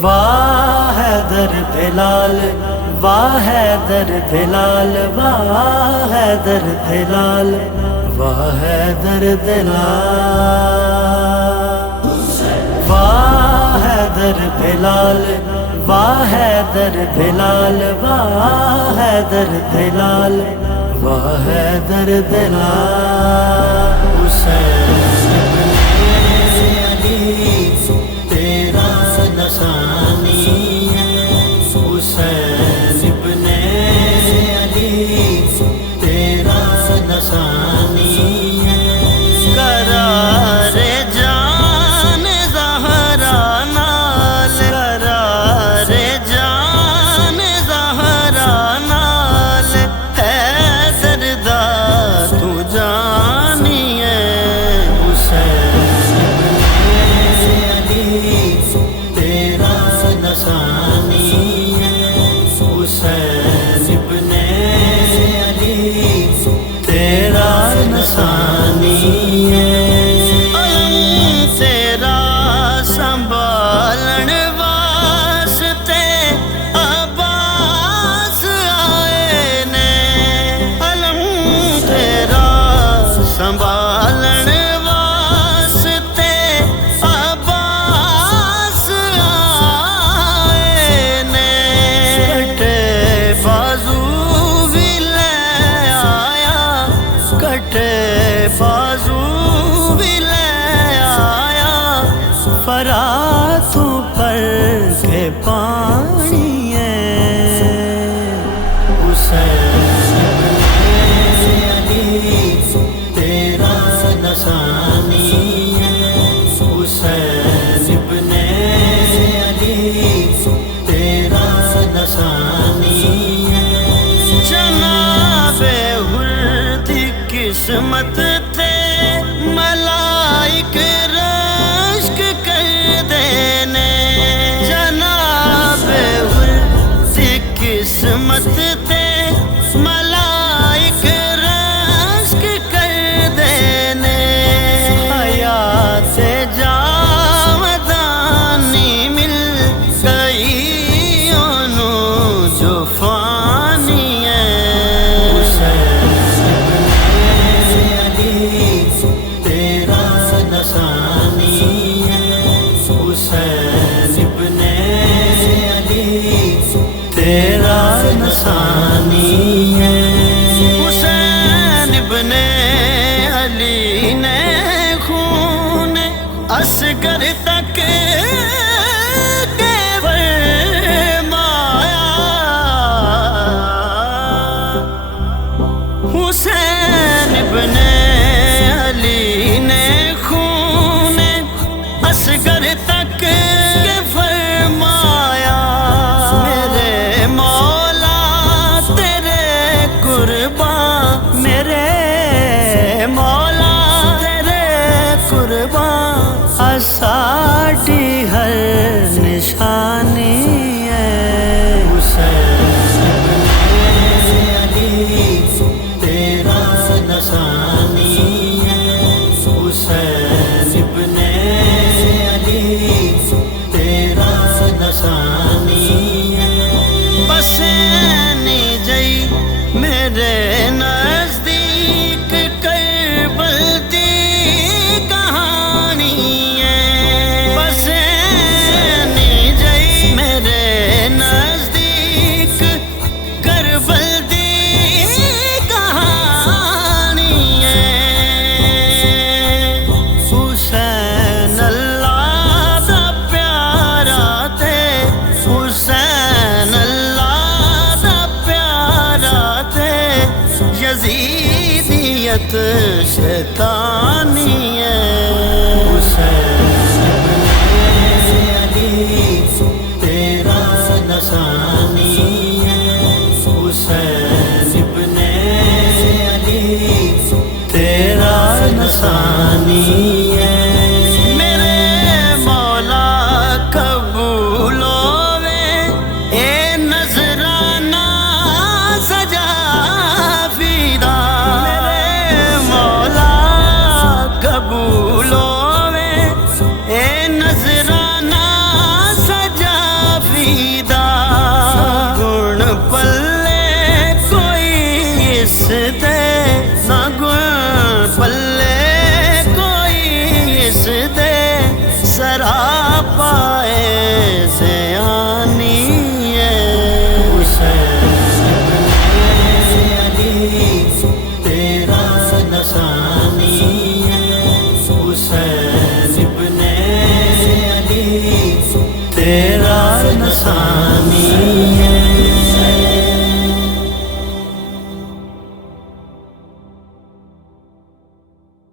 واہ حیدر بلال، واہ حیدر بلال، واہ حیدر بلال، واہ حیدر بلال، واہ حیدر بلال، واہ حیدر بلال، واہ حیدر بلال، واہ حیدر بلال، حسین ابن علی تیرا نشانی ہے، حسین ابن علی تیرا نشانی ہے، قرار جان زہرا نال، قرار جان زہرا نال ہے سردا تو جانی ہے، حسین ابن علی تیرا نشانی ہے، حسین ابن علی تیرا نشانی ہے، علم تیرا سنبھالن واسطے عباس آئے نے، علم تیرا سنبھالن واسطے عباس آئے نے، کٹے بازو بھی لے آیا، کٹے بازو بھی لے آیا، فرات پر کے پانی ہے، حسین ابن علی تیرا نشانی ہے، حسین ابن علی تیرا نشانی ہے، جناب حر دی قسمت تے ملائک رشک کر دینے، جناب حر دی قسمت تے ملائک رشک کر دینے، حیات جاودانی مل گئی انہوں جو فانی ہے، حسین ابن علی تیرا نشانی ہے، حسین ابن علی تیرا نشانی ہے، حسین ابن علی نے خون اصغر تک کے فرمایا، حسین ابن علی نے خون اصغر تک کے فرمایا، میرے مولا تیرے قربان، میرے مولا تیرے قربان، ساڈی ہر نشانی ہے، حسین ابن علی تیرا نشانی ہے، حسین ابن علی تیرا نشانی ہے، بس اینی جئی میرے نزدیک کربل دی کہانی ہے، بس اینی جئی میرے نزدیک کربل دی کہانی ہے، حسین اللہ دا پیارا تے، حسین اللہ دا پیارا تے، یزیدیت شیطانی ہے، حسین ابن علی تیرا نشانی ہے، حسین ابن علی تیرا نشانی ہے، میرے مولا قبول ہووے اے نذرانہ سجا فیدا، میرے مولا قبول ہووے اے نذرانہ سجا علی